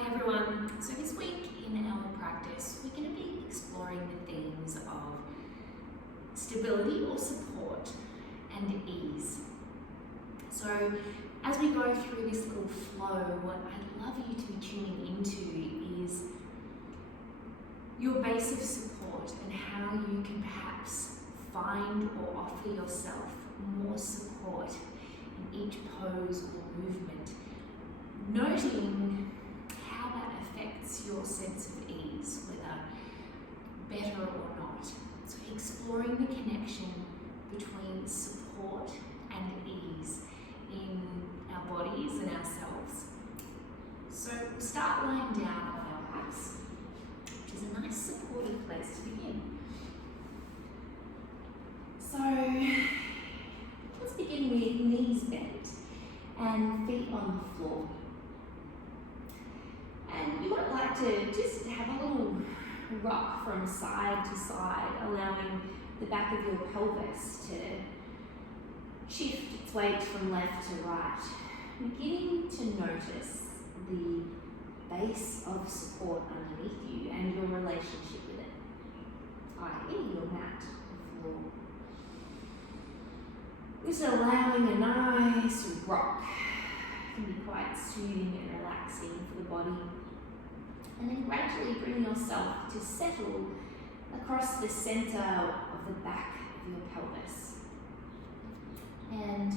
Hi everyone, so this week in our practice we're going to be exploring the themes of stability or support and ease. So as we go through this little flow, what I'd love you to be tuning into is your base of support and how you can perhaps find or offer yourself more support in each pose or movement, noting how that affects your sense of ease, whether better or not. So exploring the connection between support and ease in our bodies and ourselves. So we'll start lying down on our backs, which is a nice supportive place to begin. So let's begin with knees bent and feet on the floor. And you might like to just have a little rock from side to side, allowing the back of your pelvis to shift its weight from left to right, beginning to notice the base of support underneath you and your relationship with it, i.e. your mat, the floor. Just allowing a nice rock can be quite soothing and relaxing for the body. And then gradually bring yourself to settle across the center of the back of your pelvis. And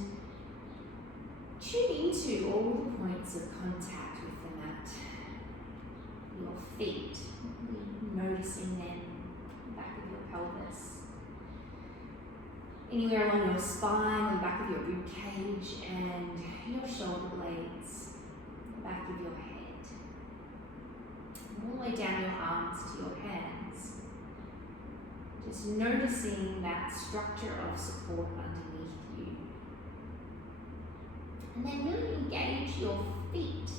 tune into all the points of contact with the mat. Your feet, noticing them, the back of your pelvis. Anywhere along your spine, the back of your rib cage, and your shoulder blades, the back of your head. All the way down your arms to your hands. Just noticing that structure of support underneath you. And then really engage your feet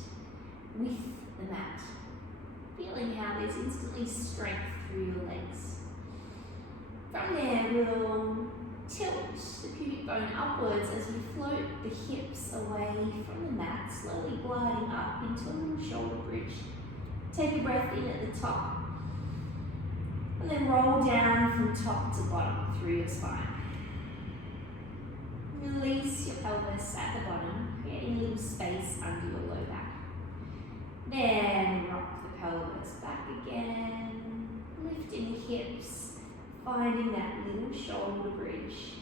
with the mat. Feeling how there's instantly strength through your legs. From there, we'll tilt the pubic bone upwards as we float the hips away from the mat, slowly gliding up into a little shoulder bridge. Take a breath in at the top, and then roll down from top to bottom through your spine. Release your pelvis at the bottom, creating a little space under your low back. Then rock the pelvis back again, lifting the hips, finding that little shoulder bridge.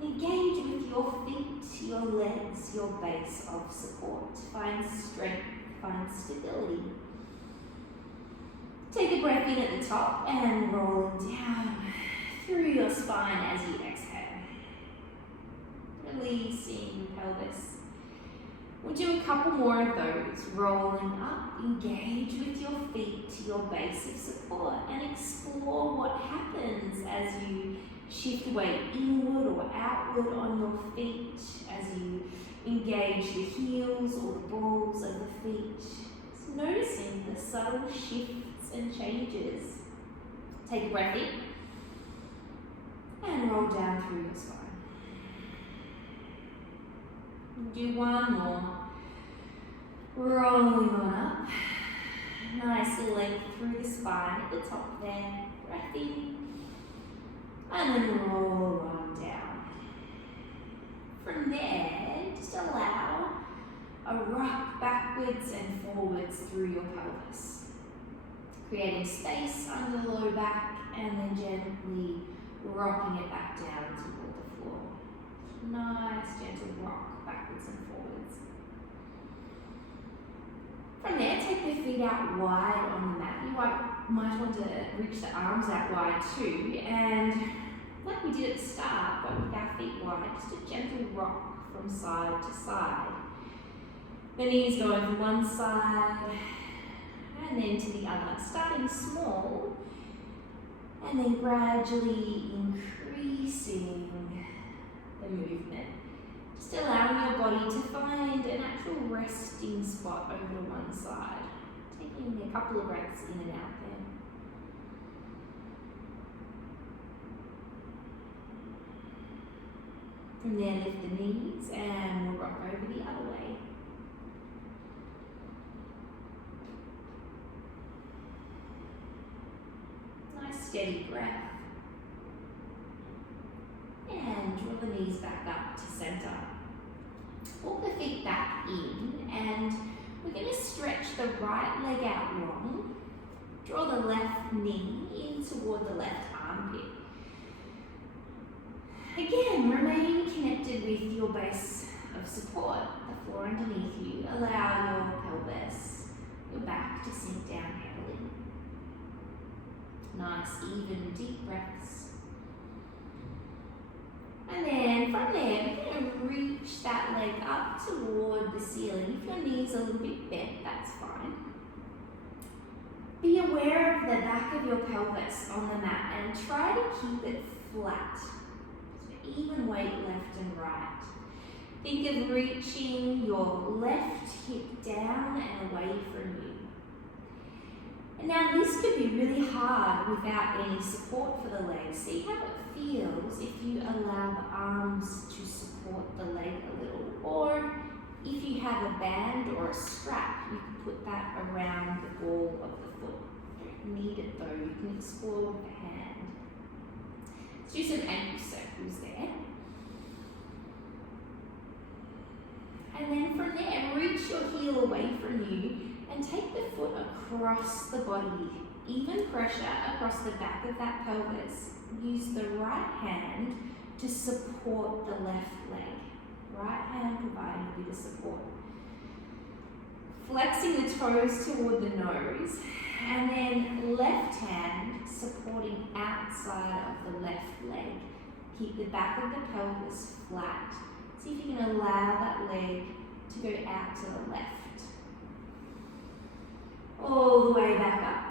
And engage with your feet, your legs, your base of support. Find strength, find stability. Take a breath in at the top and roll down through your spine as you exhale. Releasing the pelvis. We'll do a couple more of those. Rolling up, engage with your feet, your base of support, and explore what happens as you shift weight inward or outward on your feet, as you engage the heels or the balls of the feet. Just noticing the subtle shifts and changes. Take a breath in and roll down through your spine. Do one more. Rolling on up. Nice length through the spine at the top there. Breath in. And then roll on down. From there, just allow a rock backwards and forwards through your pelvis. Creating space under the low back and then gently rocking it back down toward the floor. Nice gentle rock backwards and forwards. From there, take the feet out wide on the mat. You might want to reach the arms out wide too, and like we did at the start, but with our feet wide, just a gentle rock from side to side. The knees going from one side and then to the other, starting small and then gradually increasing the movement. Just allowing your body to find a natural resting spot over to one side. Taking a couple of breaths in and out there. From there, lift the knees and we'll rock over the other way. steady breath. And draw the knees back up to center. Walk the feet back in, and we're going to stretch the right leg out long. Draw the left knee in toward the left armpit. Again, remain connected with your base of support, the floor underneath you. Allow your pelvis, your back to sink down heavily. Nice, even, deep breaths. And then from there, we're going to reach that leg up toward the ceiling. If your knee's a little bit bent, that's fine. Be aware of the back of your pelvis on the mat and try to keep it flat. So even weight left and right. Think of reaching your left hip down and away from you. And now this could be really hard without any support for the legs. See how it feels if you allow the arms to support the leg a little. Or if you have a band or a strap, you can put that around the ball of the foot. You don't need it though, you can explore with the hand. Let's do some ankle circles there. And then from there, reach your heel away from you and take the foot across the body. Even pressure across the back of that pelvis. Use the right hand to support the left leg. Right hand providing a bit of support. Flexing the toes toward the nose, and then left hand supporting outside of the left leg. Keep the back of the pelvis flat. See if you can allow that leg to go out to the left. All the way back up.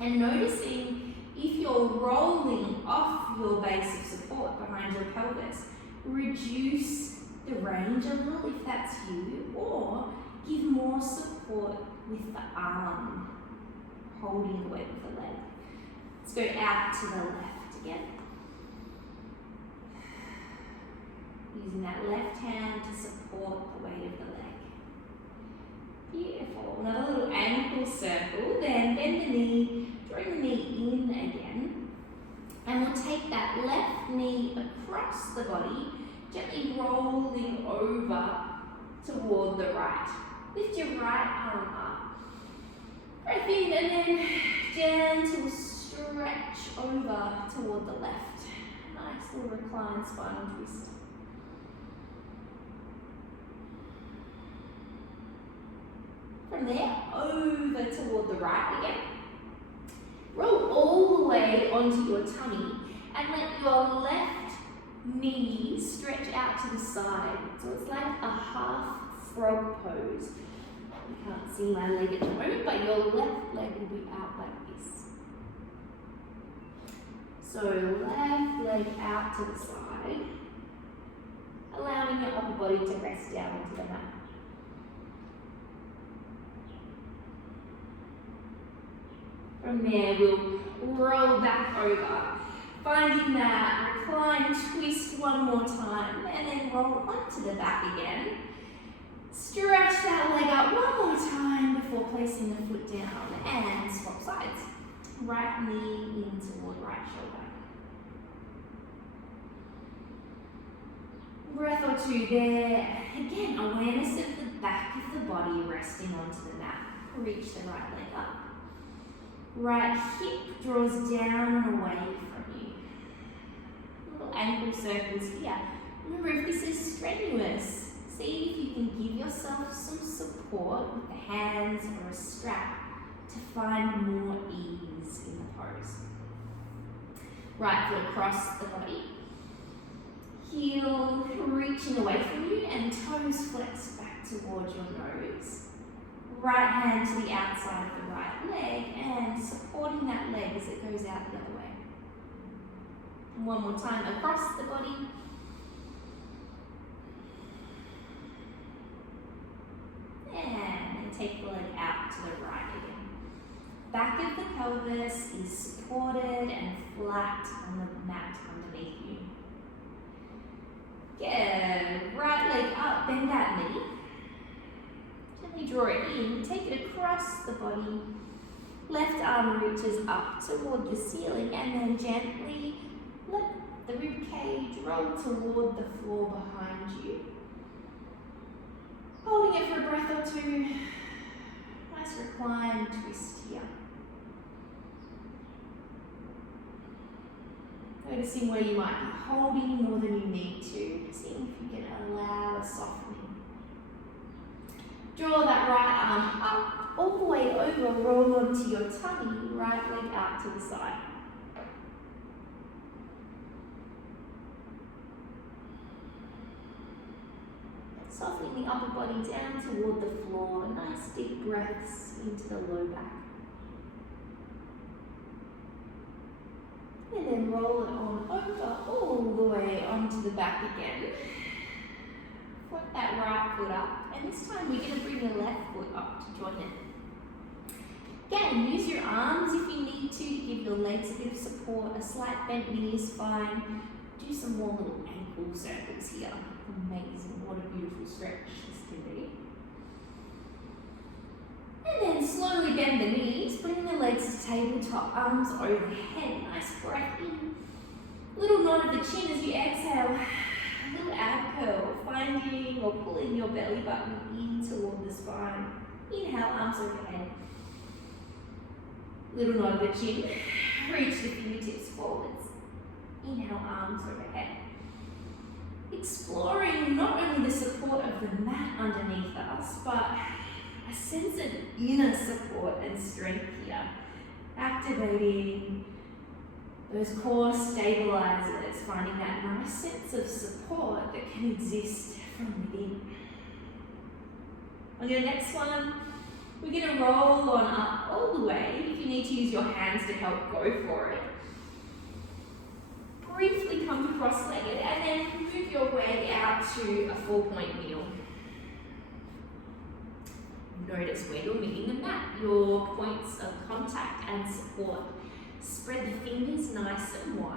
And noticing if you're rolling off your base of support behind your pelvis, reduce the range a little if that's you, or give more support with the arm, holding the weight of the leg. Let's go out to the left again. Using that left hand to support the weight of the leg. Beautiful. Another little ankle circle. Then bend the knee, drawing the knee in again. And we'll take that left knee across the body, gently rolling over toward the right. Lift your right arm up. Breath in and then gentle stretch over toward the left. Nice little reclined spinal twist. From there, over toward the right again. Roll all the way onto your tummy and let your left knee stretch out to the side. So it's like a half frog pose. You can't see my leg at the moment, but your left leg will be out like this. So left leg out to the side, allowing your upper body to rest down onto the mat. From there, we'll roll back over, finding that recline twist one more time, and then roll onto the back again. Stretch that leg up one more time before placing the foot down, and swap sides. Right knee in toward right shoulder. Breath or two there. Again, awareness of the back of the body resting onto the mat. Reach the right leg up. Right hip draws down and away from you. Little ankle circles here. Remember, if this is strenuous, see if you can give yourself some support with the hands or a strap to find more ease in the pose. Right foot across the body. Heel reaching away from you and toes flex back towards your nose. Right hand to the outside of the right leg and supporting that leg as it goes out the other way. And one more time across the body. And take the leg out to the right again. Back of the pelvis is supported and flat on the mat underneath you. Good. Right leg up, bend that knee. Gently draw it in, take it across the body. Left arm reaches up toward the ceiling and then gently let the rib cage roll toward the floor behind you. Holding it for a breath or two. Nice recline twist here. Noticing where you might be holding more than you need to. Seeing if you can allow a softening. Draw that right arm up, all the way over, roll onto your tummy, right leg out to the side. Softening the upper body down toward the floor, nice deep breaths into the low back. And then roll it on over, all the way onto the back again. Flip that right foot up, and this time we're going to bring the left foot up to join it. Again, use your arms if you need to give your legs a bit of support. A slight bent knee is fine. Do some more little ankle circles here. Amazing, what a beautiful stretch this can be. And then slowly bend the knees, bring the legs to tabletop, arms overhead. Nice breath in. Little nod of the chin as you exhale. A little ab curl, finding or pulling your belly button in toward the spine. Inhale, arms overhead. Little nod of the chin. Reach the fingertips forwards. Inhale, arms overhead. Exploring not only the support of the mat underneath us, but a sense of inner support and strength here. Activating those core stabilizers, finding that nice sense of support that can exist from within. On your next one, we're going to roll on up all the way. If you need to use your hands to help, go for it. Briefly come cross-legged and then move your way out to a 4-point kneel. Notice where you're meeting the mat, your points of contact and support. Spread the fingers nice and wide.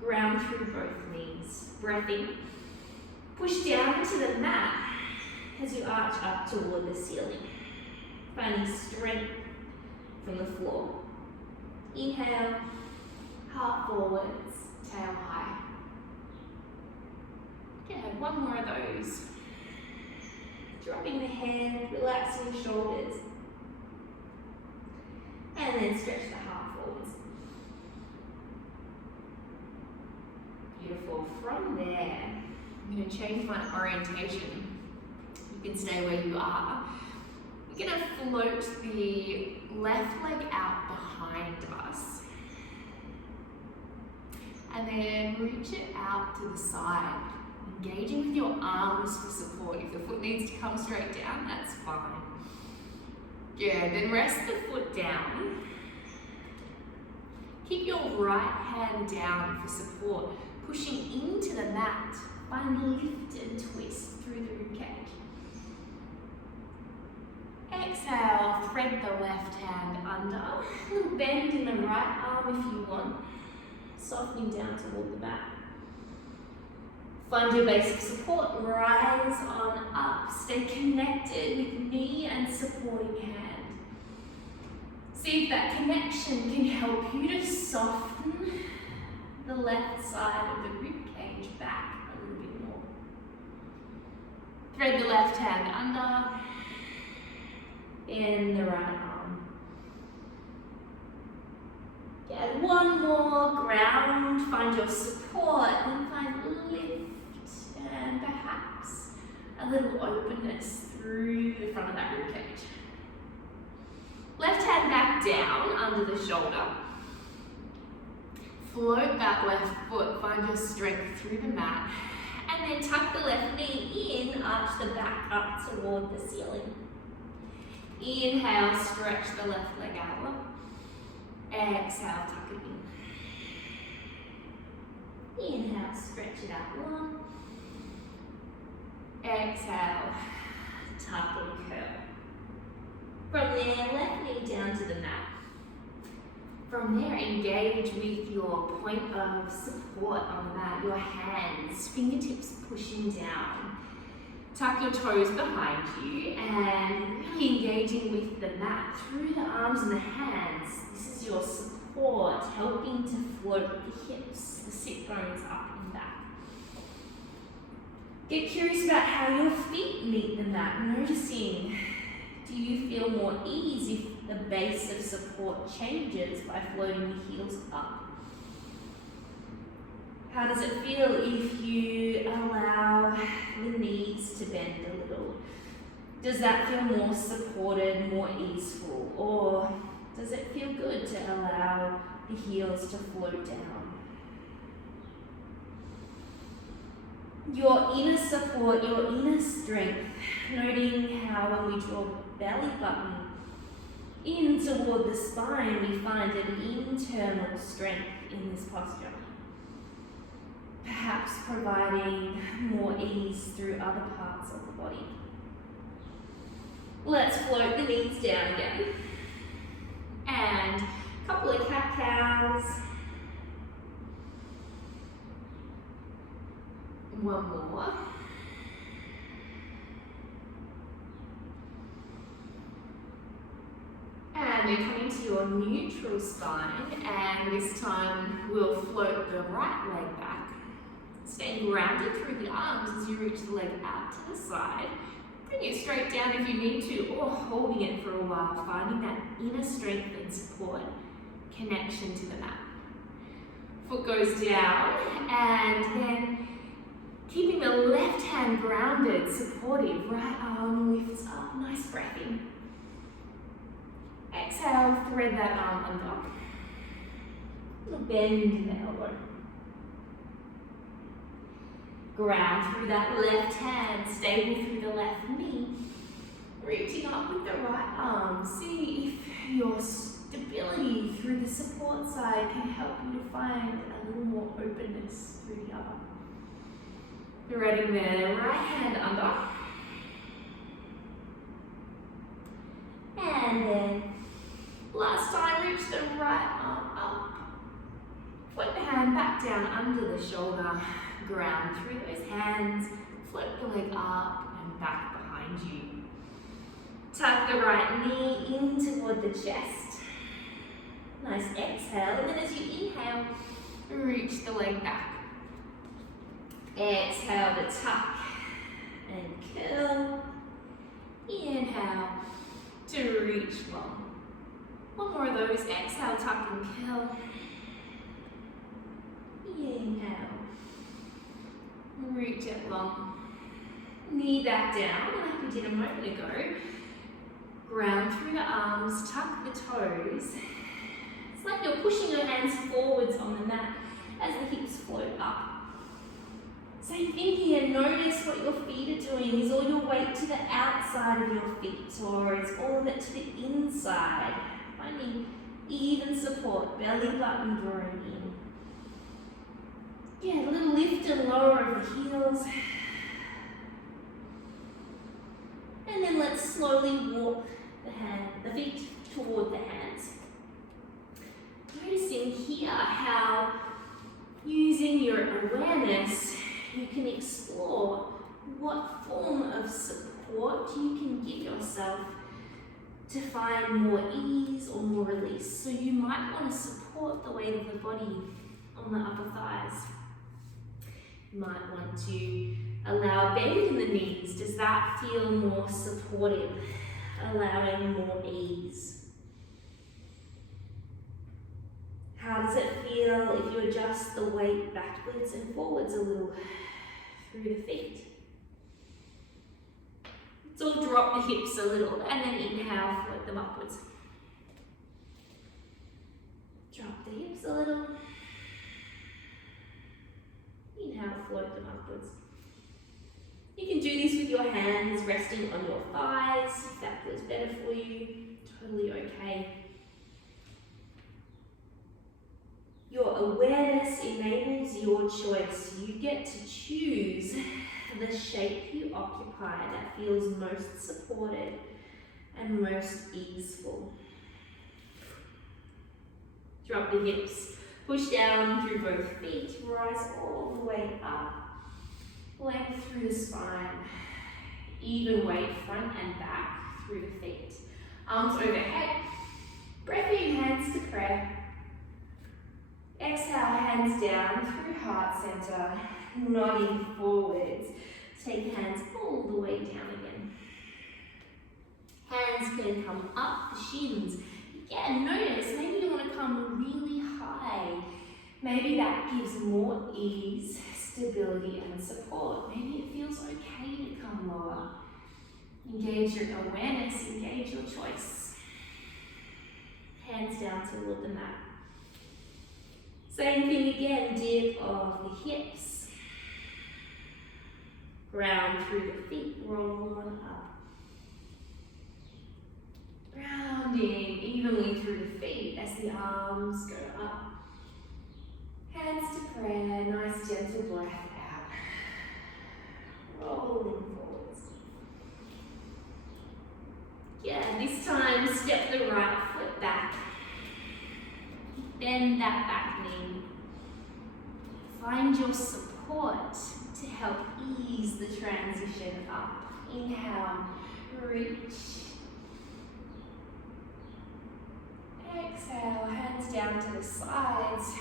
Ground through both knees. Breath in. Push down into the mat as you arch up toward the ceiling. Finding strength from the floor. Inhale, heart forwards, tail high. Good, one more of those. Dropping the head, relaxing the shoulders. And then stretch the heart forwards. Beautiful. From there, I'm going to change my orientation. You can stay where you are. We're going to float the left leg out behind us. And then reach it out to the side. Engaging with your arms for support. If the foot needs to come straight down, that's fine. Good, then rest the foot down. Keep your right hand down for support, pushing into the mat. Find lift and twist through the ribcage. Exhale, thread the left hand under. A little bend in the right arm if you want. Softening down toward the mat. Find your base of support, rise on up. Stay connected with knee and supporting hand. See if that connection can help you to soften the left side of the rib cage back a little bit more. Thread the left hand under. Bend the right arm. Get one more ground. Find your support and find lift. And perhaps a little openness through the front of that rib cage. Left hand back down under the shoulder. Float that left foot, find your strength through the mat. And then tuck the left knee in, arch the back up toward the ceiling. Inhale, stretch the left leg out. Exhale, tuck it in. Inhale, stretch it out long. Exhale, tuck and curl. From there, left knee down to the mat. From there, engage with your point of support on the mat, your hands, fingertips pushing down. Tuck your toes behind you and really engaging with the mat through the arms and the hands. This is your support, helping to float the hips, the sit bones up and back. Get curious about how your feet meet the mat, noticing, do you feel more ease if the base of support changes by floating the heels up? How does it feel if you allow the knees to bend a little? Does that feel more supported, more easeful? Or does it feel good to allow the heels to float down? Your inner support, your inner strength, noting how when we draw belly button in toward the spine, we find an internal strength in this posture. Perhaps providing more ease through other parts of the body. Let's float the knees down again. And a couple of cat-cows. One more. And then coming to your neutral spine, and this time we'll float the right leg back. Staying grounded through the arms as you reach the leg out to the side. Bring it straight down if you need to, or holding it for a while, finding that inner strength and support, connection to the mat. Foot goes down, and then keeping the left hand grounded, supportive, right arm lifts up, nice breath in. Exhale, thread that arm under. Little bend in the elbow. Ground through that left hand, stable through the left knee. Reaching up with the right arm. See if your stability through the support side can help you to find a little more openness through the other. Threading the right hand under. And then last time, reach the right arm up. Put the hand back down under the shoulder. Ground through those hands. Float the leg up and back behind you. Tuck the right knee in toward the chest. Nice exhale. And then as you inhale, reach the leg back. Exhale to tuck and curl. Inhale to reach long. One more of those. Exhale, tuck and curl. Inhale. Reach it long. Knee back down like we did a moment ago. Ground through the arms, tuck the toes. It's like you're pushing your hands forwards on the mat as the hips float up. Same thing here, notice what your feet are doing. Is all your weight to the outside of your feet, or is all of it to the inside? Finding even support, belly button drawing in. Yeah, a little lift and lower of the heels. And then let's slowly walk the feet toward the hands. Noticing here how, using your awareness, you can explore what form of support you can give yourself to find more ease or more release. So you might want to support the weight of the body on the upper thighs. You might want to allow a bend in the knees. Does that feel more supportive? Allowing more ease. How does it feel if you adjust the weight backwards and forwards a little through the feet? So drop the hips a little and then inhale, float them upwards. Drop the hips a little. Inhale, float them upwards. You can do this with your hands resting on your thighs if that feels better for you. Totally okay. Your awareness enables your choice. You get to choose the shape you occupy that feels most supported and most easeful. Drop the hips. Push down through both feet, rise all the way up, length through the spine. Even weight front and back through the feet. Arms overhead. Breath in, hands to prayer. Exhale, hands down through heart center, nodding forwards. Take hands all the way down again. Hands can come up the shins. Again, notice maybe you want to come really high. Maybe that gives more ease, stability and support. Maybe it feels okay to come lower. Engage your awareness, engage your choice. Hands down toward the mat. Same thing again, dip of the hips. Ground through the feet, roll on up. Rounding evenly through the feet as the arms go up. Hands to prayer, nice gentle breath out. Rolling forwards. Yeah, this time step the right foot back. Bend that back knee. Find your support to help ease the transition up. Inhale, reach. Exhale, hands down to the sides.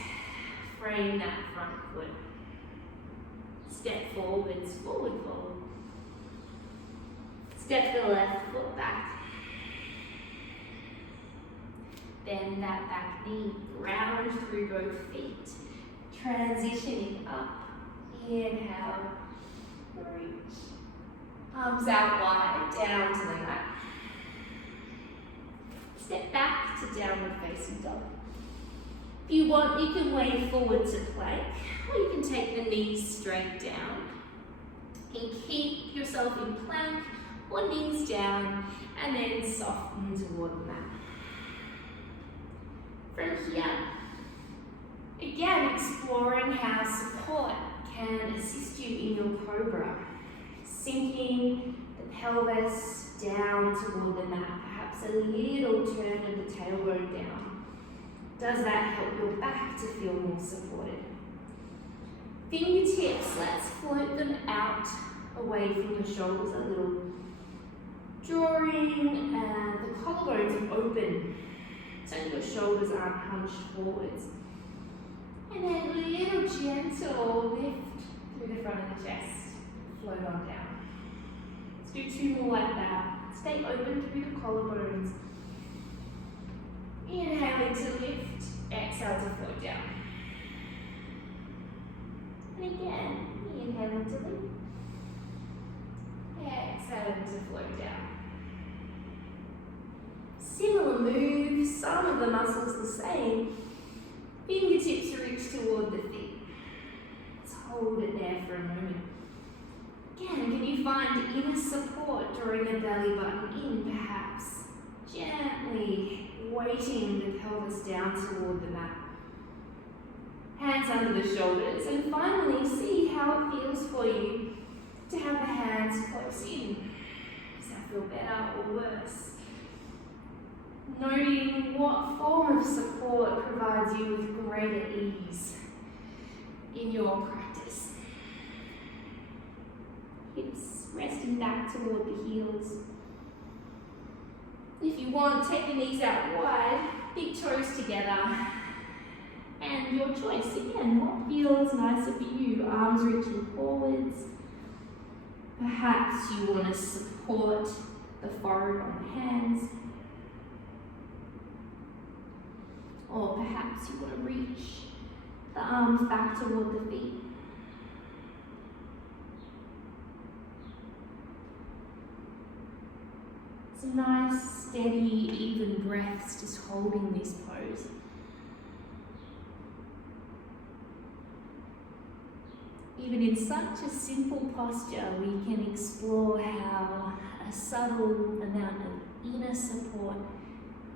Frame that front foot. Step forwards, forward fold. Step the left foot back. Bend that back knee, ground through both feet. Transitioning up. Inhale, reach. Arms out wide, down to the mat. Step back to downward facing dog. If you want, you can wave forward to plank, or you can take the knees straight down. And keep yourself in plank or knees down, and then soften toward the mat. From here, again, exploring how support can assist you in your cobra. Sinking the pelvis down toward the mat, perhaps a little turn of the tailbone down. Does that help your back to feel more supported? Fingertips, let's float them out away from the shoulders a little. Drawing the collarbones open so your shoulders aren't hunched forwards. And then a little gentle lift through the front of the chest. Float on down. Let's do two more like that. Stay open through the collarbones. Inhaling to lift, exhale to float down. And again, inhaling to lift, exhaling to float down. Similar move, some of the muscles the same. Fingertips reach toward the feet. Let's hold it there for a moment. Again, can you find inner support, drawing the belly button in, perhaps gently weighting the pelvis down toward the mat. Hands under the shoulders, and finally see how it feels for you to have the hands close in. Does that feel better or worse? Noting what form of support provides you with greater ease in your practice. Hips resting back toward the heels. If you want, take the knees out wide, big toes together. And your choice, again, what feels nicer for you? Arms reaching forwards. Perhaps you want to support the forehead on the hands. Or perhaps you want to reach the arms back toward the feet. Some nice, steady, even breaths just holding this pose. Even in such a simple posture, we can explore how a subtle amount of inner support,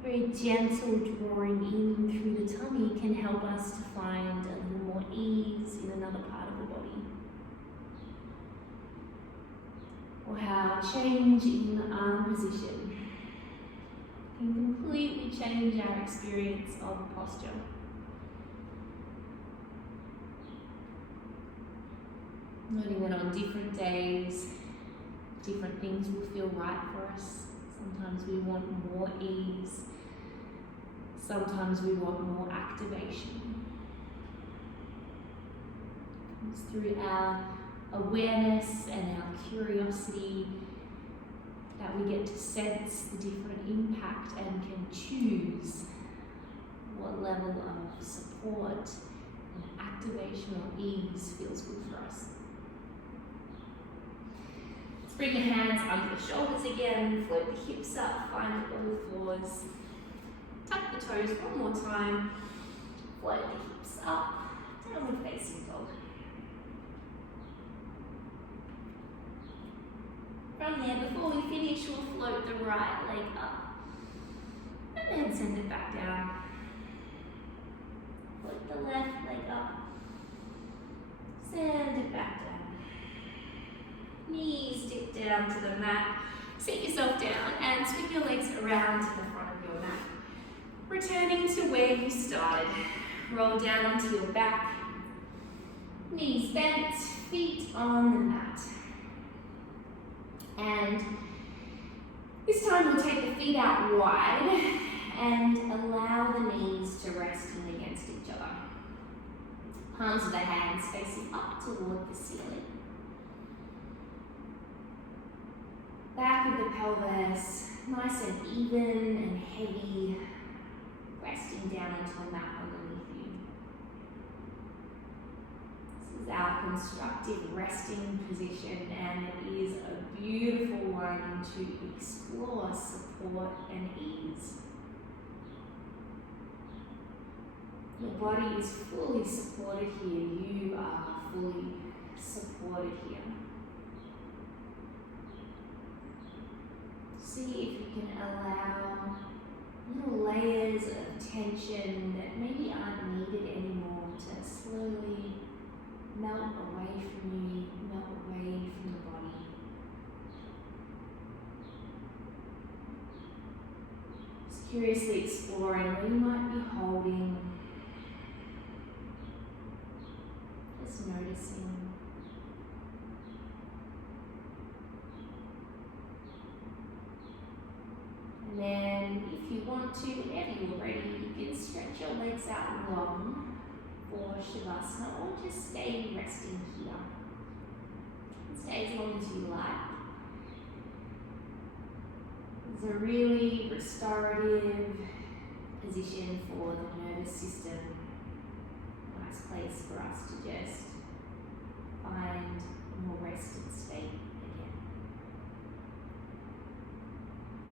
very gentle drawing in through the tummy, can help us to find a little more ease in another part of the body. Or how change in the arm position can completely change our experience of posture. Noting that on different days, different things will feel right for us. Sometimes we want more ease. Sometimes we want more activation. It's through our awareness and our curiosity that we get to sense the different impact and can choose what level of support and activation or ease feels good for us. Let's bring the hands under the shoulders again, float the hips up, find the bottom floors. Tuck the toes one more time, float the hips up, downward facing dog. From there, before we finish, we'll float the right leg up and then send it back down. Float the left leg up, send it back down. Knees dip down to the mat. Sit yourself down and swing your legs around to the front of your mat. Returning to where you started. Roll down onto your back. Knees bent, feet on the mat. And this time we'll take the feet out wide and allow the knees to rest in against each other. Palms of the hands facing up toward the ceiling. Back of the pelvis, nice and even and heavy, resting down into the mat underneath you. This is our constructive resting position, and it is a beautiful one to explore support and ease. Your body is fully supported here. You are fully supported here. See if you can allow little layers of tension that maybe aren't needed anymore to slowly melt away from you, melt away from the body. Just curiously exploring where you might be holding. Just noticing. And then, if you want to, whenever you're ready, you can stretch your legs out long for Shavasana or just stay resting here. Stay as long as you like. It's a really restorative position for the nervous system. Nice place for us to just find a more rested state.